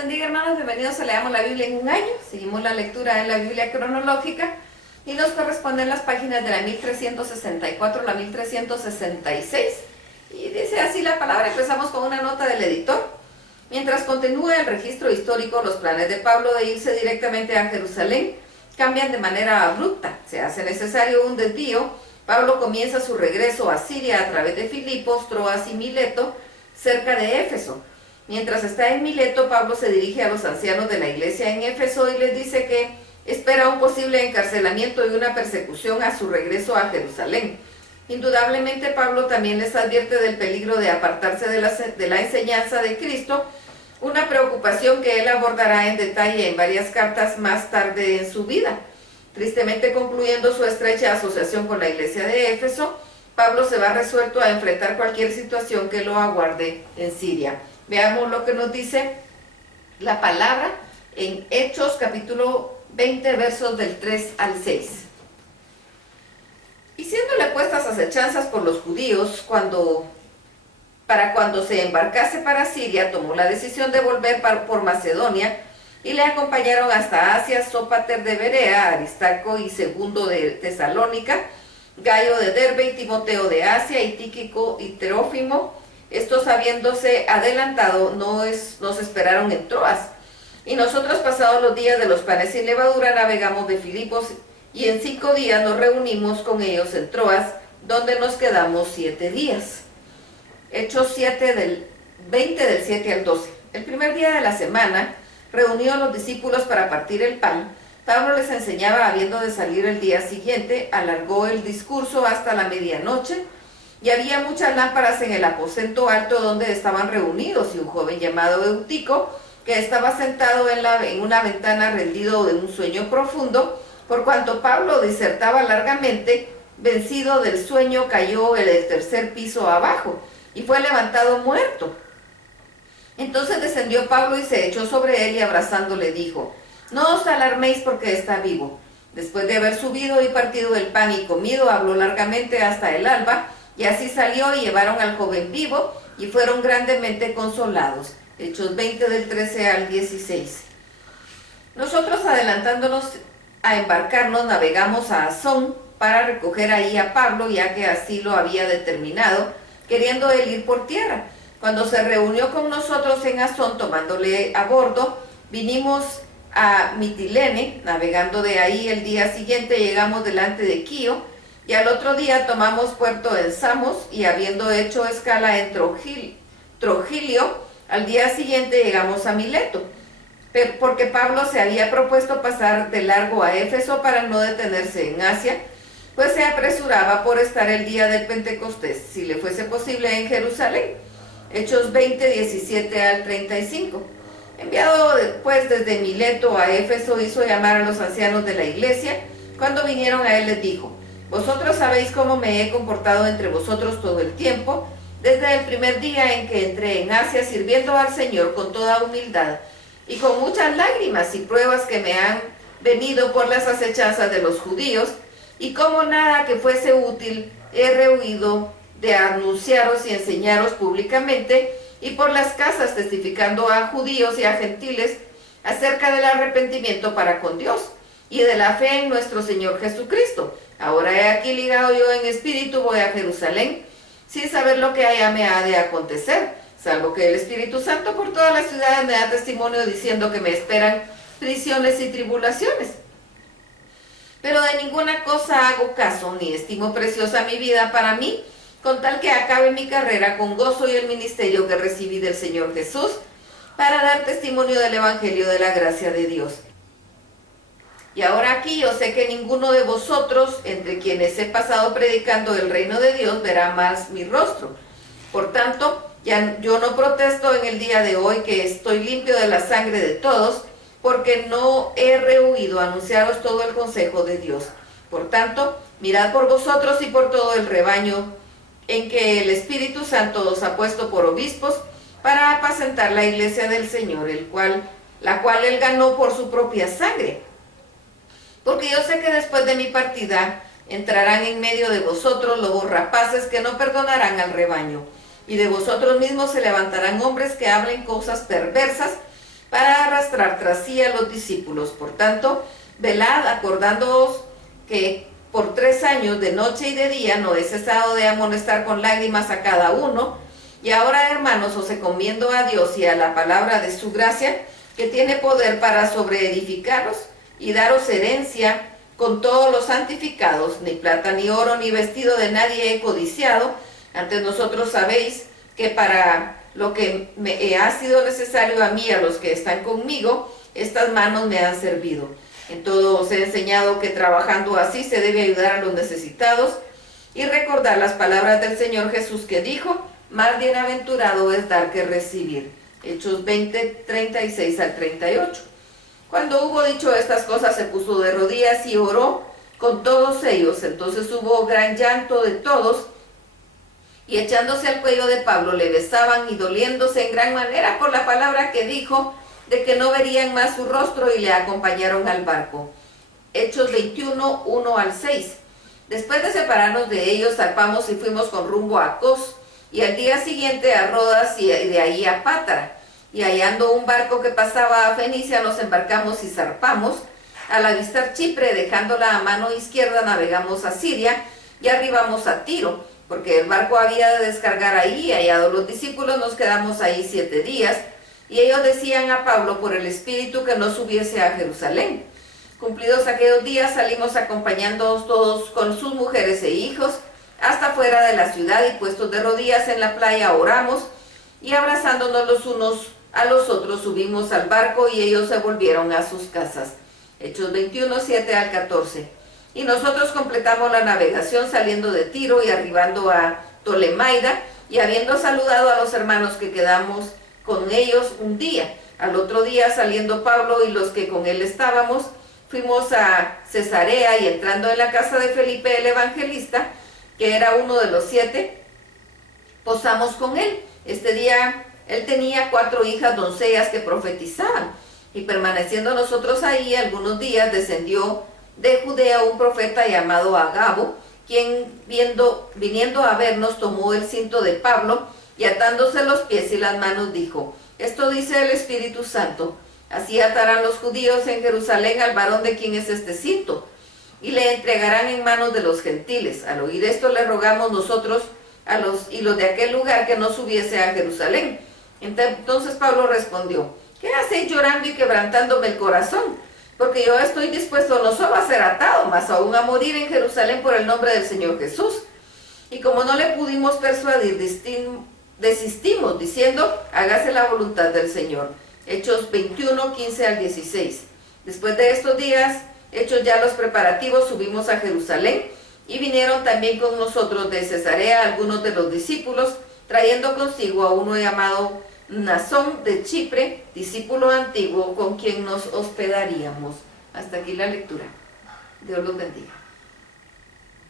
bendiga, hermanos, bienvenidos a Leamos la Biblia en un año. Seguimos la lectura en la Biblia cronológica y nos corresponden las páginas de la 1364 a la 1366. Y dice así la palabra. Empezamos con una nota del editor. Mientras continúa el registro histórico, los planes de Pablo de irse directamente a Jerusalén cambian de manera abrupta. Se hace necesario un desvío. Pablo comienza su regreso a Siria a través de Filipos, Troas y Mileto, cerca de Éfeso. Mientras está en Mileto, Pablo se dirige a los ancianos de la iglesia en Éfeso y les dice que espera un posible encarcelamiento y una persecución a su regreso a Jerusalén. Indudablemente, Pablo también les advierte del peligro de apartarse de la enseñanza de Cristo, una preocupación que él abordará en detalle en varias cartas más tarde en su vida. Tristemente, concluyendo su estrecha asociación con la iglesia de Éfeso, Pablo se va resuelto a enfrentar cualquier situación que lo aguarde en Siria. Veamos lo que nos dice la palabra en Hechos capítulo 20, versos del 3 al 6. Y siéndole puestas acechanzas por los judíos, para cuando se embarcase para Siria, tomó la decisión de volver por Macedonia, y le acompañaron hasta Asia Sópater de Berea, Aristarco y Segundo de Tesalónica, Gayo de Derbe y Timoteo de Asia, y Tíquico y Terófimo. Estos, habiéndose adelantado, nos esperaron en Troas. Y nosotros, pasados los días de los panes sin levadura, navegamos de Filipos, y en 5 días nos reunimos con ellos en Troas, donde nos quedamos 7 días. Hechos 20 del 7 al 12. El primer día de la semana, reunió a los discípulos para partir el pan. Pablo les enseñaba, habiendo de salir el día siguiente, alargó el discurso hasta la medianoche, y había muchas lámparas en el aposento alto donde estaban reunidos, y un joven llamado Eutico, que estaba sentado en una ventana, rendido de un sueño profundo. Por cuanto Pablo disertaba largamente, vencido del sueño, cayó del 3er piso abajo, y fue levantado muerto. Entonces descendió Pablo y se echó sobre él, y abrazándole dijo: no os alarméis, porque está vivo. Después de haber subido y partido el pan y comido, habló largamente hasta el alba, y así salió y llevaron al joven vivo, y fueron grandemente consolados. Hechos 20 del 13 al 16. Nosotros, adelantándonos a embarcarnos, navegamos a Asón para recoger ahí a Pablo, ya que así lo había determinado, queriendo él ir por tierra. Cuando se reunió con nosotros en Asón, tomándole a bordo, vinimos a Mitilene. Navegando de ahí, el día siguiente llegamos delante de Quío, y al otro día tomamos puerto en Samos, y habiendo hecho escala en Trogilio, al día siguiente llegamos a Mileto, porque Pablo se había propuesto pasar de largo a Éfeso para no detenerse en Asia, pues se apresuraba por estar el día del Pentecostés, si le fuese posible, en Jerusalén. Hechos 20, 17 al 35. Enviado pues desde Mileto a Éfeso, hizo llamar a los ancianos de la iglesia. Cuando vinieron a él, les dijo: vosotros sabéis cómo me he comportado entre vosotros todo el tiempo, desde el primer día en que entré en Asia, sirviendo al Señor con toda humildad, y con muchas lágrimas y pruebas que me han venido por las acechanzas de los judíos, y como nada que fuese útil he rehuido de anunciaros y enseñaros públicamente, y por las casas, testificando a judíos y a gentiles acerca del arrepentimiento para con Dios, y de la fe en nuestro Señor Jesucristo. Ahora he aquí ligado yo en espíritu, voy a Jerusalén, sin saber lo que allá me ha de acontecer, salvo que el Espíritu Santo por todas las ciudades me da testimonio, diciendo que me esperan prisiones y tribulaciones. Pero de ninguna cosa hago caso, ni estimo preciosa mi vida para mí, con tal que acabe mi carrera con gozo y el ministerio que recibí del Señor Jesús, para dar testimonio del Evangelio de la gracia de Dios. Y ahora aquí yo sé que ninguno de vosotros, entre quienes he pasado predicando el reino de Dios, verá más mi rostro. Por tanto, yo no protesto en el día de hoy, que estoy limpio de la sangre de todos, porque no he rehuido anunciaros todo el consejo de Dios. Por tanto, mirad por vosotros y por todo el rebaño en que el Espíritu Santo os ha puesto por obispos, para apacentar la iglesia del Señor, la cual él ganó por su propia sangre. Porque yo sé que después de mi partida entrarán en medio de vosotros lobos rapaces que no perdonarán al rebaño, y de vosotros mismos se levantarán hombres que hablen cosas perversas para arrastrar tras sí a los discípulos. Por tanto, velad, acordándoos que por 3 años de noche y de día no he cesado de amonestar con lágrimas a cada uno. Y ahora, hermanos, os encomiendo a Dios y a la palabra de su gracia, que tiene poder para sobreedificaros y daros herencia con todos los santificados. Ni plata, ni oro, ni vestido de nadie he codiciado. Antes nosotros sabéis que para lo que me ha sido necesario a mí y a los que están conmigo, estas manos me han servido. En todo os he enseñado que trabajando así se debe ayudar a los necesitados y recordar las palabras del Señor Jesús, que dijo: más bienaventurado es dar que recibir. Hechos 20, 36 al 38. Cuando hubo dicho estas cosas, se puso de rodillas y oró con todos ellos. Entonces hubo gran llanto de todos, y echándose al cuello de Pablo le besaban, y doliéndose en gran manera por la palabra que dijo, de que no verían más su rostro, y le acompañaron al barco. Hechos 21, 1 al 6. Después de separarnos de ellos, zarpamos y fuimos con rumbo a Cos, y al día siguiente a Rodas, y de ahí a Pátara. Y hallando un barco que pasaba a Fenicia, nos embarcamos y zarpamos. Al avistar Chipre, dejándola a mano izquierda, navegamos a Siria y arribamos a Tiro, porque el barco había de descargar ahí. Y hallados los discípulos, nos quedamos ahí 7 días, y ellos decían a Pablo por el Espíritu que no subiese a Jerusalén. Cumplidos aquellos días, salimos acompañándonos todos con sus mujeres e hijos hasta fuera de la ciudad, y puestos de rodillas en la playa oramos, y abrazándonos los unos a los otros subimos al barco, y ellos se volvieron a sus casas. Hechos 21, 7 al 14. Y nosotros completamos la navegación saliendo de Tiro y arribando a Tolemaida, y habiendo saludado a los hermanos que quedamos con ellos un día. Al otro día, saliendo Pablo y los que con él estábamos, fuimos a Cesarea, y entrando en la casa de Felipe el evangelista, que era uno de los 7, posamos con él. Este día él tenía 4 hijas doncellas que profetizaban, y permaneciendo nosotros ahí algunos días, descendió de Judea un profeta llamado Agabo, quien viniendo a vernos, tomó el cinto de Pablo, y atándose los pies y las manos dijo: esto dice el Espíritu Santo, así atarán los judíos en Jerusalén al varón de quien es este cinto, y le entregarán en manos de los gentiles. Al oír esto le rogamos nosotros a los de aquel lugar que no subiese a Jerusalén. Entonces Pablo respondió: ¿qué hacéis llorando y quebrantándome el corazón? Porque yo estoy dispuesto no solo a ser atado, mas aún a morir en Jerusalén por el nombre del Señor Jesús. Y como no le pudimos persuadir, desistimos, diciendo: hágase la voluntad del Señor. Hechos 21, 15 al 16. Después de estos días, hechos ya los preparativos, subimos a Jerusalén, y vinieron también con nosotros de Cesarea algunos de los discípulos, trayendo consigo a uno llamado Mnasón de Chipre, discípulo antiguo, con quien nos hospedaríamos. Hasta aquí la lectura. Dios los bendiga.